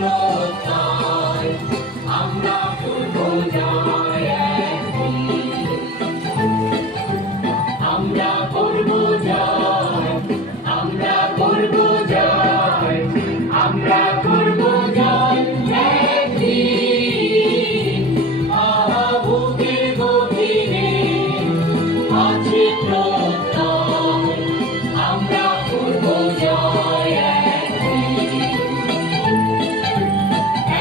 প্রত্যয় আমরা করব জয় একদিন, আমরা করব জয়, আমরা করব জয়, আমরা করব জয় একদিন। আহা বুকের গভীরে আছে প্রত্যয় আমরা করব জয় একদিন।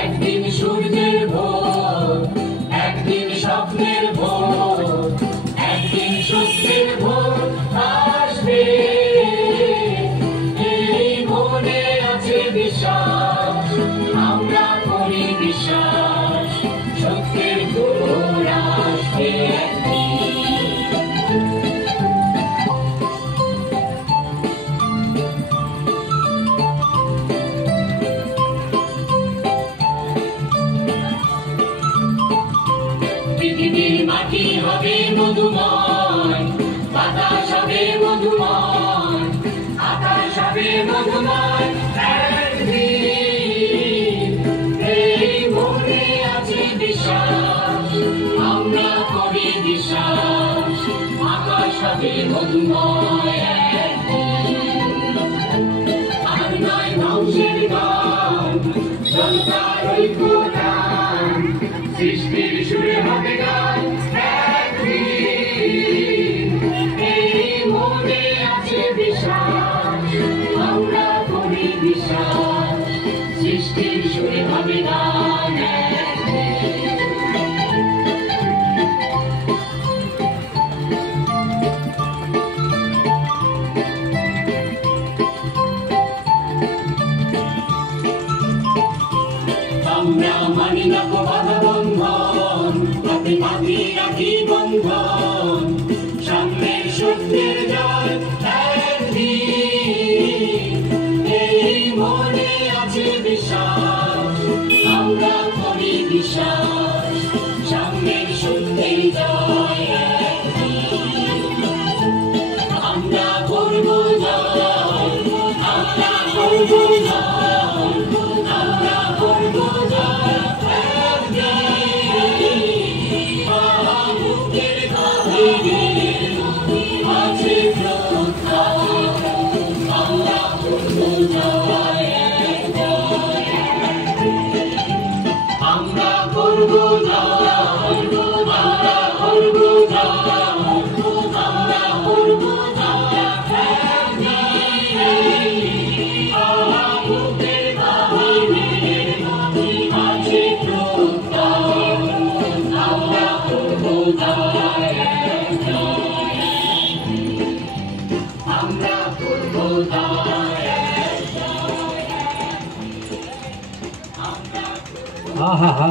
একদিন সূর্যের ভোর, একদিন স্বপ্নের ভোর, একদিন সত্যের ভোর আসবে। এই মনে আছে বিশ্বাস, আমরা করি বিশ্বাস, সত্যের ভোর আসবে একদিন। পৃথিবীর মাটি হবে মধুময়, বাতাস হবে মধুময়, আকাশ হবে মধুময় একদিন। এই মনে আছে বিশ্বাস, আমরা করি বিশ্বাস, আকাশ হবে মধুময় একদিন। আর নয় ধ্বংসের গান, জনতার ঐক্য গান, সৃষ্টির সুরে হবে গান একদিন। এই মনে আছে বিশ্বাস, আমরা করি বিশ্বাস, সৃষ্টির সুরে হবে গান একদিন। আমরা মানি না কো বাধা বন্ধন, হাতে বাঁধি রাখি বন্ধন, সামনের সত্যের জয় একদিন। এই মনে আছে বিশ্বাস, আমরা করি বিশ্বাস, সামনের সত্যের জয় একদিন। আমরা করব জয়, আমরা করব জয়, আমরা করব জয় একদিন। আহা বুকের গভীরে আছে প্রত্যয় আমরা করব জয় একদিন। আমরা করব জয়, আমরা করব জয়, আমরা করব জয় একদিন। আহা বুকের গভীরে আছে প্রত্যয় আমরা করব জয় একদিন। আমরা করব জয় একদিন। আহা হা।